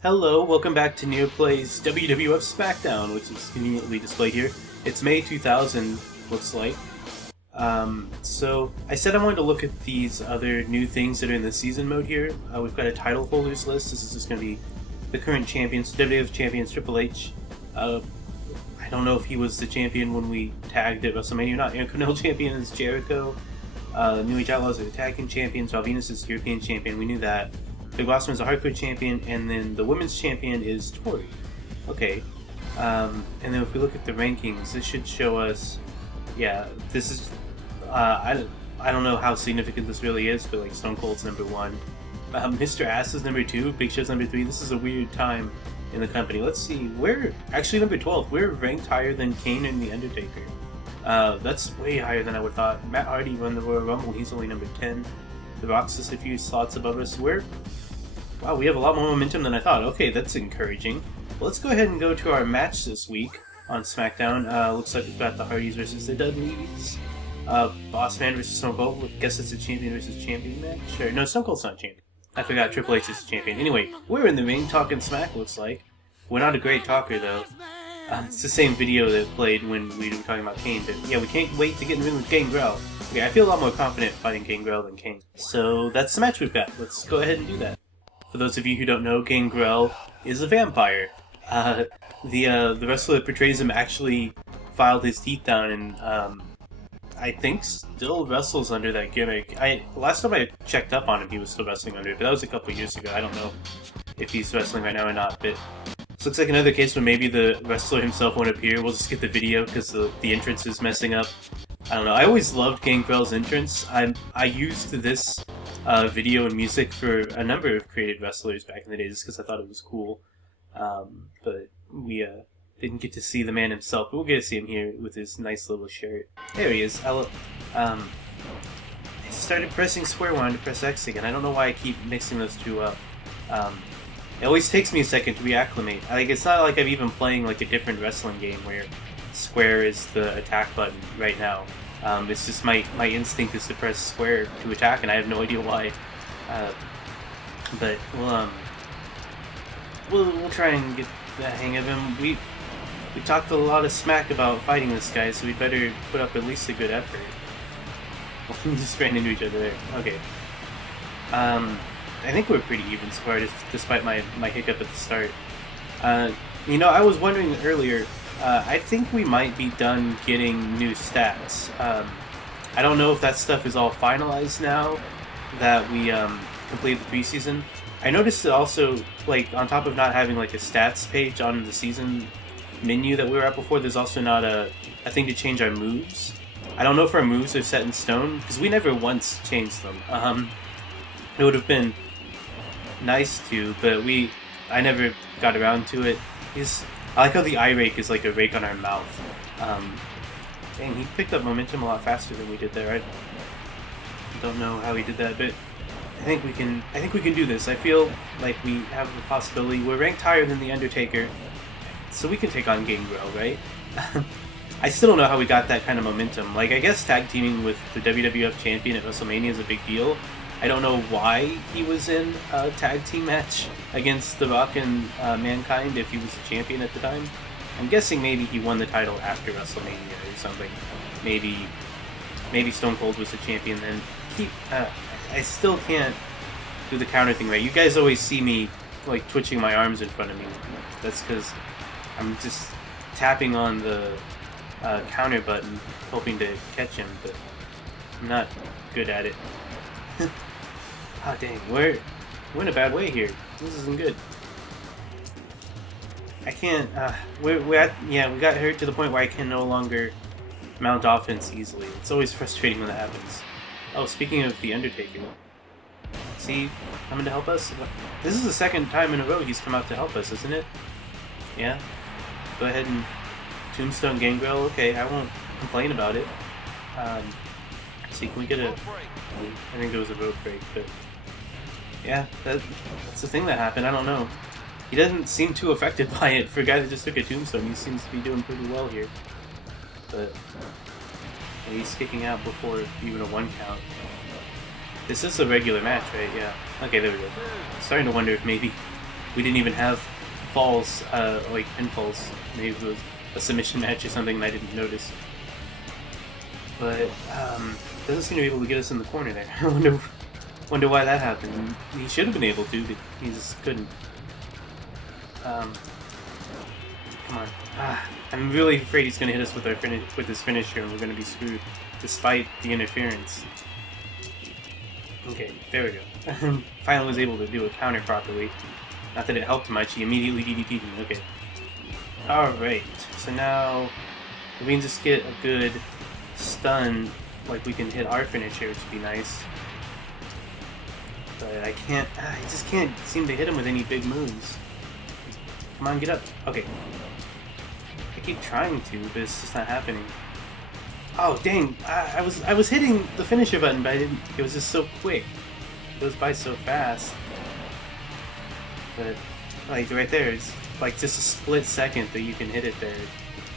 Hello, welcome back to Nearplay's WWF SmackDown, which is conveniently displayed here. It's May 2000, looks like. So I said I wanted to look at these other new things that are in the season mode here. We've got a title holders list. This is just going to be the current champions, WWF champions, Triple H. I don't know if he was the champion when we tagged at WrestleMania or not. Intercontinental champion is Jericho. New Age Outlaws are the tag team champions. Val Venus is the European champion. We knew that. Big Bossman's a hardcore champion, and then the women's champion is Tori. Okay. And then if we look at the rankings, this should show us. Yeah, this is. I don't know how significant this really is, but like Stone Cold's number 1, Mr. Ass is number 2, Big Show's number 3. This is a weird time in the company. Let's see, we're actually number 12. We're ranked higher than Kane and the Undertaker. That's way higher than I would have thought. Matt Hardy won the Royal Rumble. He's only number 10. The Rock's just a few slots above us. Wow, we have a lot more momentum than I thought. Okay, that's encouraging. Well, let's go ahead and go to our match this week on SmackDown. Looks like we've got the Hardys versus the Dudleys. Bossman versus Stone Cold. I guess it's a champion versus champion match. Or, no, Stone Cold's not champion. I forgot Triple H is the champion. Anyway, we're in the ring talking smack, looks like. We're not a great talker, though. It's the same video that played when we were talking about Kane. But yeah, we can't wait to get in the ring with Gangrel. Okay, I feel a lot more confident fighting Gangrel than Kane. So that's the match we've got. Let's go ahead and do that. For those of you who don't know, Gangrel is a vampire. The wrestler that portrays him actually filed his teeth down and I think still wrestles under that gimmick. Last time I checked up on him, he was still wrestling under it, but that was a couple years ago. I don't know if he's wrestling right now or not, but this looks like another case where maybe the wrestler himself won't appear. We'll just get the video because the entrance is messing up. I don't know. I always loved Gangrel's entrance. I used this video and music for a number of created wrestlers back in the day just because I thought it was cool. But we didn't get to see the man himself. But we'll get to see him here with his nice little shirt. There he is. I started pressing square one to press X again. I don't know why I keep mixing those two up. It always takes me a second to reacclimate. It's not like I'm even playing like a different wrestling game where square is the attack button right now. It's just my instinct is to press square to attack, and I have no idea why. But we'll try and get the hang of him. We talked a lot of smack about fighting this guy, so we better put up at least a good effort. We just ran into each other there. Okay. I think we're pretty even so far, despite my hiccup at the start. I was wondering earlier. I think we might be done getting new stats. I don't know if that stuff is all finalized now that we completed the preseason. I noticed that also, like, on top of not having like a stats page on the season menu that we were at before, there's also not a thing to change our moves. I don't know if our moves are set in stone, because we never once changed them. It would have been nice to, but I never got around to it. I like how the eye rake is like a rake on our mouth. Dang, he picked up momentum a lot faster than we did there. I don't know how he did that, but I think we can do this. I feel like we have the possibility. We're ranked higher than the Undertaker, so we can take on Gangrel, right? I still don't know how we got that kind of momentum. Like, I guess tag teaming with the WWF champion at WrestleMania is a big deal. I don't know why he was in a tag team match against The Rock and Mankind if he was the champion at the time. I'm guessing maybe he won the title after WrestleMania or something. Maybe Stone Cold was the champion then. I still can't do the counter thing right. You guys always see me like twitching my arms in front of me. That's because I'm just tapping on the counter button hoping to catch him, but I'm not good at it. Oh dang, we're in a bad way here. This isn't good. I can't. We got hurt to the point where I can no longer mount offense easily. It's always frustrating when that happens. Oh, speaking of the Undertaker, is he coming to help us? This is the second time in a row he's come out to help us, isn't it? Yeah. Go ahead and Tombstone Gangrel. Okay, I won't complain about it. See, can we get a... I think there was a road break, but... Yeah, that's the thing that happened. I don't know. He doesn't seem too affected by it. For a guy that just took a tombstone, he seems to be doing pretty well here. But... he's kicking out before even a 1 count. This is a regular match, right? Yeah. Okay, there we go. I'm starting to wonder if maybe we didn't even have falls, like pinfalls. Maybe it was a submission match or something and I didn't notice. But doesn't seem to be able to get us in the corner there. I wonder why that happened. He should have been able to, but he just couldn't. Come on. I'm really afraid he's going to hit us with his finisher and we're going to be screwed, despite the interference. Okay, there we go. Finally was able to do a counter properly. Not that it helped much, he immediately DDT'd me. Okay. Alright, so now if we can just get a good stun, like we can hit our finisher, which would be nice. But I just can't seem to hit him with any big moves. Come on, get up. Okay. I keep trying to, but it's just not happening. Oh dang! I was hitting the finisher button, but I didn't. It was just so quick. It goes by so fast. But like right there, it's like just a split second that you can hit it there.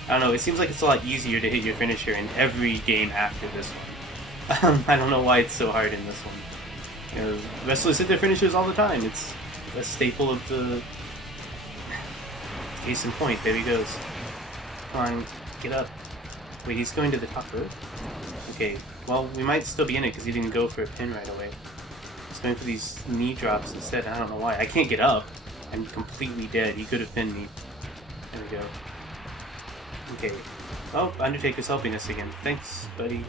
I don't know. It seems like it's a lot easier to hit your finisher in every game after this one. I don't know why it's so hard in this one. You know, wrestlers hit their finishers all the time. It's a staple of the. Case in point, there he goes. Come on, get up. Wait, he's going to the top rope? Okay, well, we might still be in it because he didn't go for a pin right away. He's going for these knee drops instead, I don't know why. I can't get up. I'm completely dead. He could have pinned me. There we go. Okay. Oh, Undertaker's helping us again. Thanks, buddy.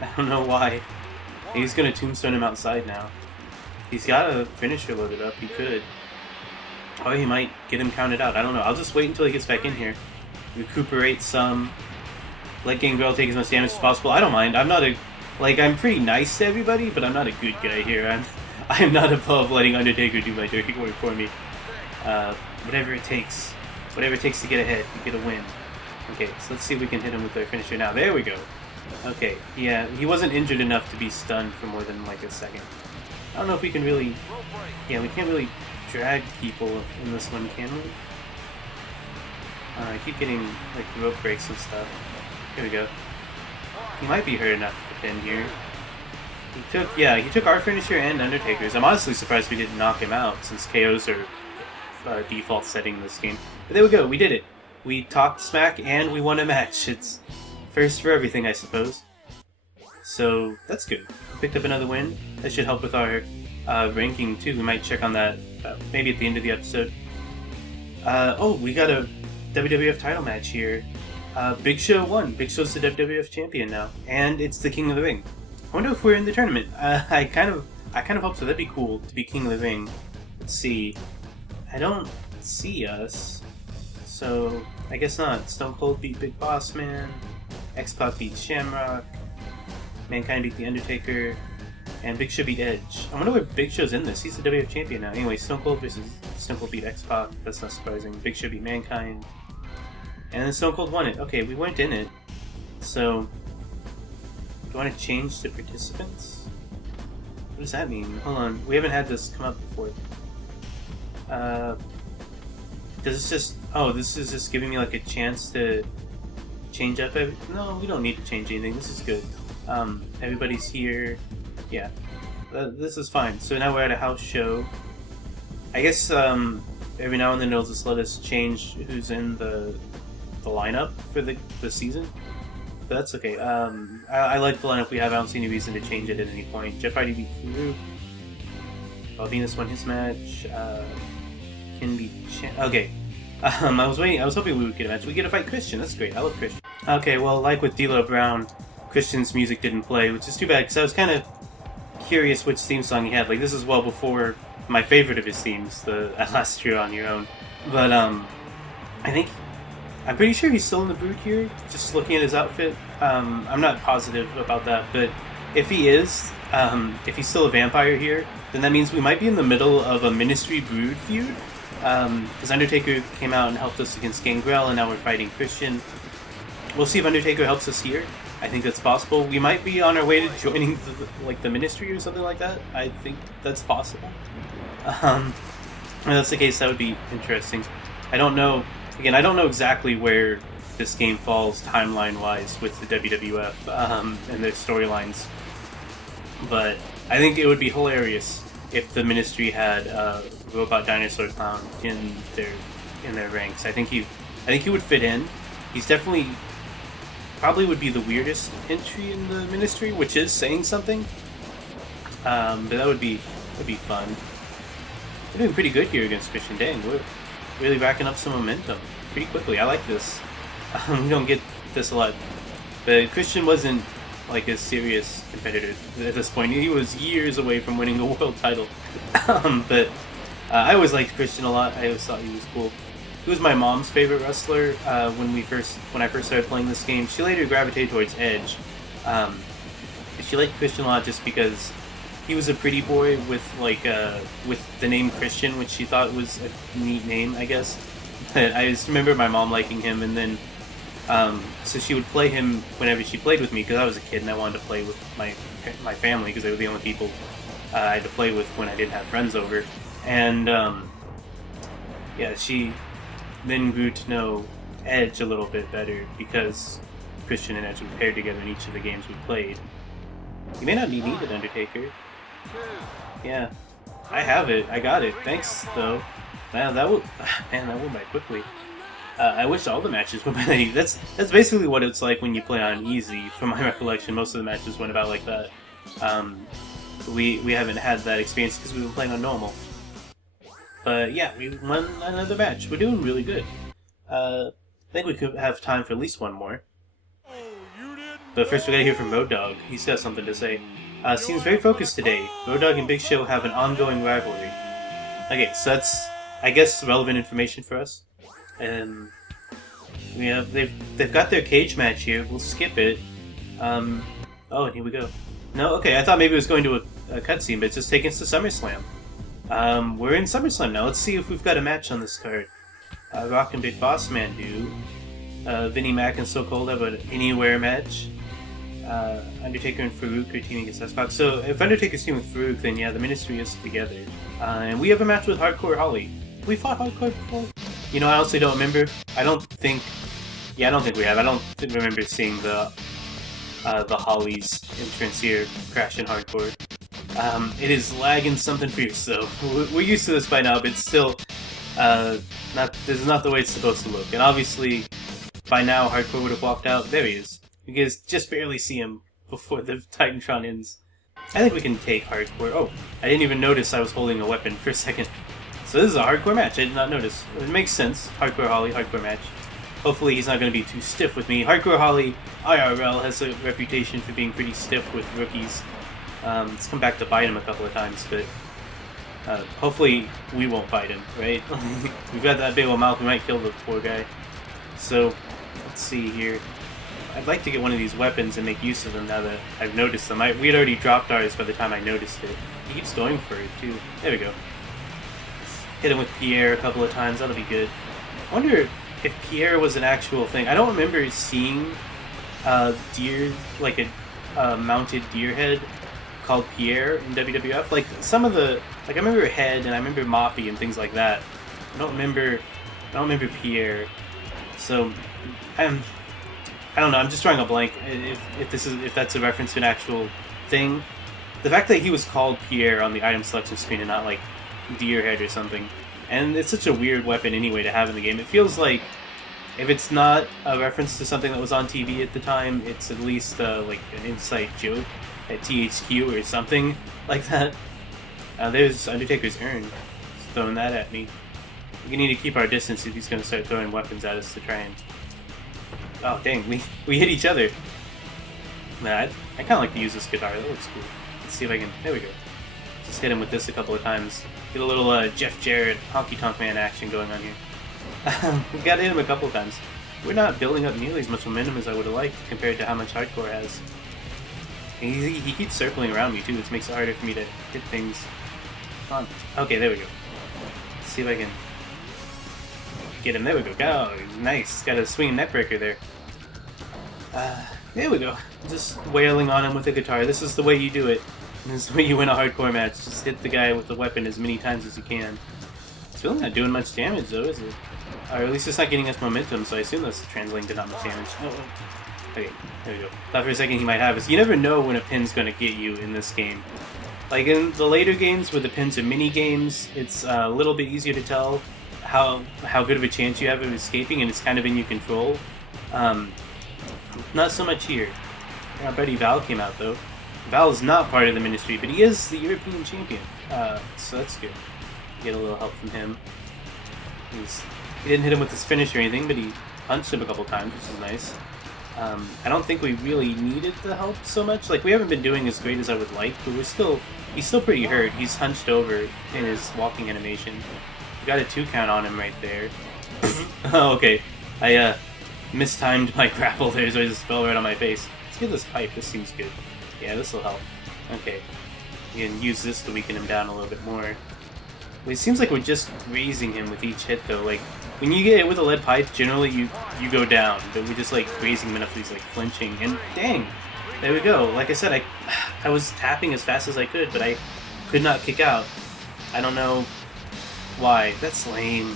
I don't know why. He's going to tombstone him outside now. He's got a finisher loaded up. He could. Oh, he might get him counted out. I don't know. I'll just wait until he gets back in here. Recuperate some. Let Gangrel take as much damage as possible. I don't mind. I'm not a... Like, I'm pretty nice to everybody, but I'm not a good guy here. I'm not above letting Undertaker do my dirty work for me. Whatever it takes. Whatever it takes to get ahead, to get a win. Okay, so let's see if we can hit him with our finisher now. There we go. Okay, yeah, he wasn't injured enough to be stunned for more than, like, a second. I don't know if we can really... Yeah, we can't really drag people in this one, can we? I keep getting, like, rope breaks and stuff. Here we go. He might be hurt enough to pin here. He took our finisher and Undertaker's. I'm honestly surprised we didn't knock him out, since KOs are default setting in this game. But there we go, we did it. We talked smack and we won a match. It's first for everything, I suppose. So, that's good. Picked up another win. That should help with our ranking, too. We might check on that maybe at the end of the episode. Oh, we got a WWF title match here. Big Show won. Big Show's the WWF champion now, and it's the King of the Ring. I wonder if we're in the tournament. I kind of hope so. That'd be cool to be King of the Ring. Let's see. I don't see us, so I guess not. Stone Cold beat Big Boss Man. X-Pac beat Shamrock. Mankind beat The Undertaker. And Big Show beat Edge. I wonder where Big Show's in this. He's the WWF champion now. Anyway, Stone Cold beat X-Pac. That's not surprising. Big Show beat Mankind. And then Stone Cold won it. Okay, we weren't in it. So, do I want to change the participants? What does that mean? Hold on. We haven't had this come up before. Does this just... Oh, this is just giving me like a chance to change up everything? No, we don't need to change anything. This is good. Everybody's here. Yeah. This is fine. So now we're at a house show. I guess every now and then it'll just let us change who's in the lineup for the season. But that's okay. I like the lineup we have. I don't see any reason to change it at any point. Jeff Hardy beat Farouk. Venus won his match. Ken beat okay. I was hoping we would get a match. We get to fight Christian. That's great. I love Christian. Okay, well, like with D'Lo Brown, Christian's music didn't play, which is too bad because I was kind of curious which theme song he had. Like, this is well before my favorite of his themes, the At Last You're On Your Own. But I'm pretty sure he's still in the Brood here, just looking at his outfit. I'm not positive about that, but if he is, if he's still a vampire here, then that means we might be in the middle of a Ministry Brood feud. Because Undertaker came out and helped us against Gangrel, and now we're fighting Christian. We'll see if Undertaker helps us here. I think that's possible. We might be on our way to joining the Ministry or something like that. I think that's possible. If that's the case, that would be interesting. I don't know. Again, I don't know exactly where this game falls timeline-wise with the WWF and their storylines. But I think it would be hilarious if the Ministry had robot dinosaur clown in their ranks. I think he would fit in. He's definitely probably would be the weirdest entry in the ministry, which is saying something. But that would be fun. We're doing pretty good here against Christian. Dang, we're really racking up some momentum pretty quickly. I like this. We don't get this a lot, but Christian wasn't like a serious competitor at this point. He was years away from winning a world title. But I always liked Christian a lot. I always thought he was cool. He was my mom's favorite wrestler when I first started playing this game. She later gravitated towards Edge. She liked Christian a lot just because he was a pretty boy with with the name Christian, which she thought was a neat name, I guess. But I just remember my mom liking him, and then so she would play him whenever she played with me because I was a kid and I wanted to play with my family because they were the only people I had to play with when I didn't have friends over. And yeah, she then grew to know Edge a little bit better because Christian and Edge were paired together in each of the games we played. You may not be needed, Undertaker. Yeah, I have it. I got it. Thanks, though. Man, that went by quickly. I wish all the matches went by that easy. That's basically what it's like when you play on easy. From my recollection, most of the matches went about like that. We haven't had that experience because we've been playing on normal. But yeah, we won another match. We're doing really good. I think we could have time for at least one more. But first we gotta hear from Road Dogg. He's got something to say. Seems very focused today. Road Dogg and Big Show have an ongoing rivalry. Okay, so that's, I guess, relevant information for us. They've got their cage match here. We'll skip it. Oh, and here we go. No, okay, I thought maybe it was going to a cutscene, but it's just taking us to SummerSlam. We're in SummerSlam now. Let's see if we've got a match on this card. Rock and Big Boss Man do. Vinnie Mac and So Cold have an Anywhere match. Undertaker and Farouk are teaming against S-Fox. So if Undertaker's teaming with Farouk, then yeah, the Ministry is together. And we have a match with Hardcore Holly. Have we fought Hardcore before? You know, I honestly don't remember. I don't think we have. I don't remember seeing the Hollies entrance here, Crash and Hardcore. It is lagging something fierce, though. We're used to this by now, but still, this is not the way it's supposed to look. And obviously, by now, Hardcore would have walked out. There he is. You guys just barely see him before the Titantron ends. I think we can take Hardcore. Oh, I didn't even notice I was holding a weapon for a second. So this is a Hardcore match. I did not notice. It makes sense. Hardcore Holly, Hardcore match. Hopefully he's not going to be too stiff with me. Hardcore Holly, IRL, has a reputation for being pretty stiff with rookies. It's come back to bite him a couple of times, but hopefully we won't bite him, right? We've got that big old mouth. We might kill the poor guy. So, let's see here. I'd like to get one of these weapons and make use of them now that I've noticed them. We had already dropped ours by the time I noticed it. He keeps going for it, too. There we go. Hit him with Pierre a couple of times. That'll be good. I wonder if Pierre was an actual thing. I don't remember seeing deer, like a mounted deer head called Pierre in WWF. Like some of the, like I remember Head and I remember Moppy and things like that. I don't remember Pierre. So I don't know. I'm just drawing a blank. If that's a reference to an actual thing, the fact that he was called Pierre on the item selection screen and not like Deer Head or something, and it's such a weird weapon anyway to have in the game. It feels like if it's not a reference to something that was on TV at the time, it's at least like an inside joke at THQ or something like that. There's Undertaker's urn. He's throwing that at me. We need to keep our distance if he's going to start throwing weapons at us to try and... Oh, dang, we hit each other. Nah, I kind of like to use this guitar. That looks cool. Let's see if I can... There we go. Just hit him with this a couple of times. Get a little Jeff Jarrett, Honky Tonk Man action going on here. We've got to hit him a couple of times. We're not building up nearly as much momentum as I would have liked compared to how much Hardcore has. And he keeps circling around me too, which makes it harder for me to hit things. Come on. Okay, there we go. Let's see if I can get him. There we go. Oh, nice. Got a swinging neckbreaker there. There we go. Just wailing on him with a guitar. This is the way you do it. This is the way you win a Hardcore match. Just hit the guy with the weapon as many times as you can. It's really not doing much damage though, is it? Or at least it's not getting us momentum, so I assume that's translating to not much damage. Oh. Okay, there we go. Thought for a second he might have us. You never know when a pin's going to get you in this game. Like in the later games where the pins are mini games, it's a little bit easier to tell how good of a chance you have of escaping, and it's kind of in your control. Not so much here. Our buddy Val came out though. Val is not part of the ministry, but he is the European champion, so that's good. Get a little help from him. He didn't hit him with his finish or anything, but he punched him a couple times, which is nice. I don't think we really needed the help so much. Like, we haven't been doing as great as I would like, but he's still pretty hurt. He's hunched over in his walking animation. We got a 2 count on him right there. Oh, okay. I mistimed my grapple there, so I just fell right on my face. Let's get this pipe. This seems good. Yeah, this will help. Okay. We can use this to weaken him down a little bit more. It seems like we're just grazing him with each hit, though. Like, when you get hit with a lead pipe, generally you go down, but we're just like grazing him enough that he's like flinching. And dang, there we go. Like I said, I was tapping as fast as I could, but I could not kick out. I don't know why. That's lame.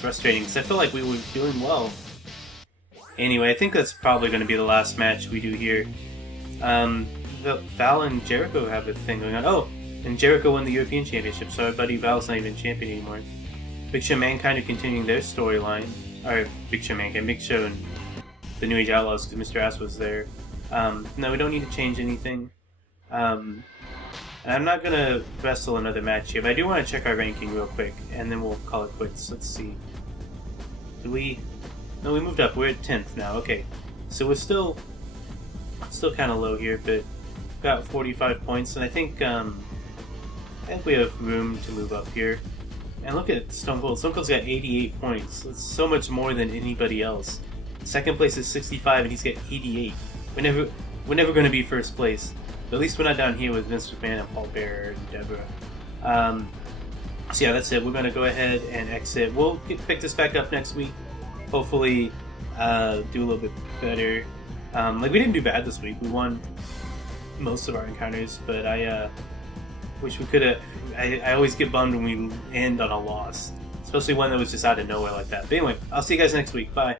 Frustrating, because I feel like we were doing well. Anyway, I think that's probably going to be the last match we do here. Val and Jericho have a thing going on. Oh, and Jericho won the European Championship, so our buddy Val's not even champion anymore. Big Show Mankind are continuing their storyline. Or Big Show Mankind, Big Show and the New Age Outlaws, because Mr. Ass was there. No, we don't need to change anything. And I'm not going to wrestle another match here, but I do want to check our ranking real quick, and then we'll call it quits. Let's see. Did we... No, we moved up. We're at 10th now. Okay. So we're still kind of low here, but got 45 points, and I think we have room to move up here. And look at Stone Cold. Stone Cold's got 88 points. That's so much more than anybody else. Second place is 65, and he's got 88. We're never going to be first place. But at least we're not down here with Vince McMahon and Paul Bearer and Deborah. So yeah, that's it. We're going to go ahead and exit. We'll pick this back up next week. Hopefully do a little bit better. Like, we didn't do bad this week. We won most of our encounters, but I wish we could have... I always get bummed when we end on a loss, especially one that was just out of nowhere like that. But anyway, I'll see you guys next week. Bye.